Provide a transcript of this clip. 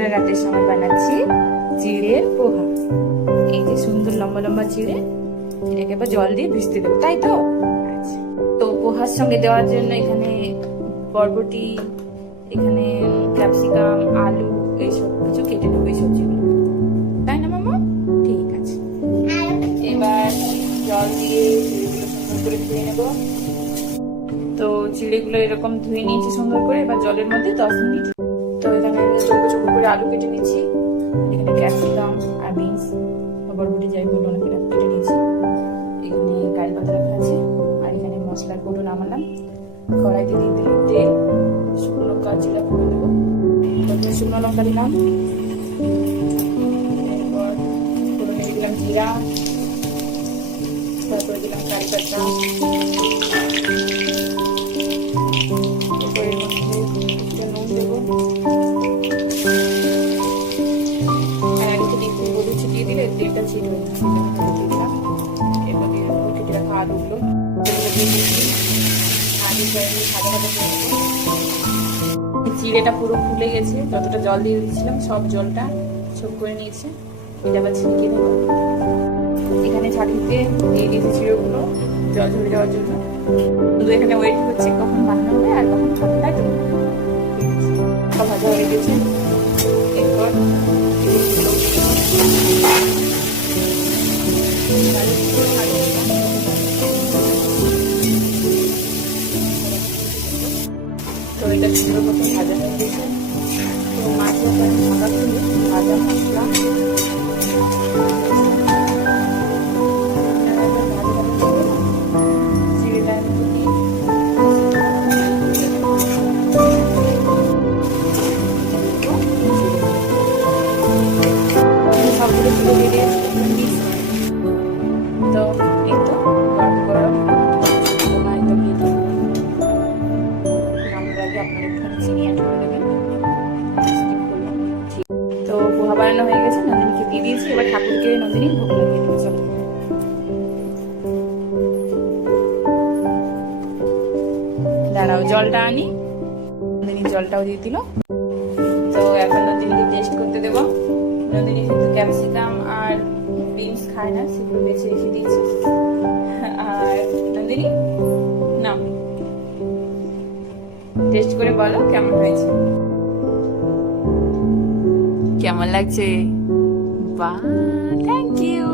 আমরা রাতের সময় বানাচ্ছি চিড়ের পোহা। এই যে সুন্দর লম্বা লম্বা চিড়ে, এটাকে এবার জল দিয়ে ভিজতে দেবো, তাই তো? আচ্ছা, তো পোহার সঙ্গে দেওয়ার জন্য এখানে বরবটি, এখানে ক্যাপসিকাম, আলু এইসব কিছু কেটে নেবো, এই সবজিগুলো, তাই না মামা? ঠিক আছে, এবার জল দিয়ে চিড়েগুলো সুন্দর করে ধুয়ে নেবো। তো চিড়েগুলো এরকম ধুয়ে নিয়েছি সুন্দর করে, এবার জলের মধ্যে 10 মিনিট। তো এখানে চৌকো চৌকো করে আলু কেটে নিচ্ছি, এখানে ক্যাপসিকাম আর বিনস বরবটি যাই বলো না কেটে নিয়েছি। এখানে কারি পাতা রাখা আছে, আর এখানে মশলার কৌটো নামালাম। কড়াইতে দিয়ে দিলাম তেল, শুকনো লঙ্কা জিরা ফোড়ন দেবো। প্রথমে শুকনো লঙ্কা দিলাম, এরপর ফোড়নে দিলাম জিরা, তারপরে দিলাম কারি পাতা, এরপর এর মধ্যে একটু নুন দেবো, আর এখানে একটু হলুদ ছিটিয়ে দিলে তেলটা ছিটবে না। দিলাম, এরপর দিয়ে দেবো কেটে রাখা আলুগুলো, চিড়েটা পুরো ফুলে গেছে, যতটা জল দিয়ে দিয়েছিলাম সব জলটা সব করে নিয়েছে। এটা আবার ছিঁকে দেবো। এখানে ছাঁকনিতে দিয়ে দিয়েছি চিড়েগুলো জল ঝরে যাওয়ার জন্য। শুধু এখানে ওয়েট করছে কখন বানানো হবে আর কখন খাবে, তাই তো? সব ভাজা হয়ে গেছে, এরপর তো এটা সুন্দর মতো ভাজা হয়ে গেছে। তো মাছটা ঢাকা দিয়ে ভাজা মশলা সবগুলো তুলে দিয়ে দিয়েছি। তো এই তো গরম গরম পোহা একদম দিয়ে দেবো। নামানোর আগে আপনারা একটুখানি চিনি অ্যাড করে দেবেন। তো পোহা বানানো হয়ে গেছে, নন্দিনীকে দিয়ে দিয়েছি। এবার ঠাকুরকে নন্দিনী ভোগ লাগিয়ে দেবো। চলো দাঁড়াও, জলটা আনি। নন্দিনী জলটাও দিয়ে দিল। তো এখন নন্দিনীকে টেস্ট করতে দেবো। নন্দিনী কিন্তু ক্যাপসিকাম আর বিনস খায় না, সেগুলো বেছে রেখে দিয়েছি। আর নন্দিনী নাও, টেস্ট করে বলো কেমন হয়েছে, কেমন লাগছে? বাহ, থ্যাংক ইউ।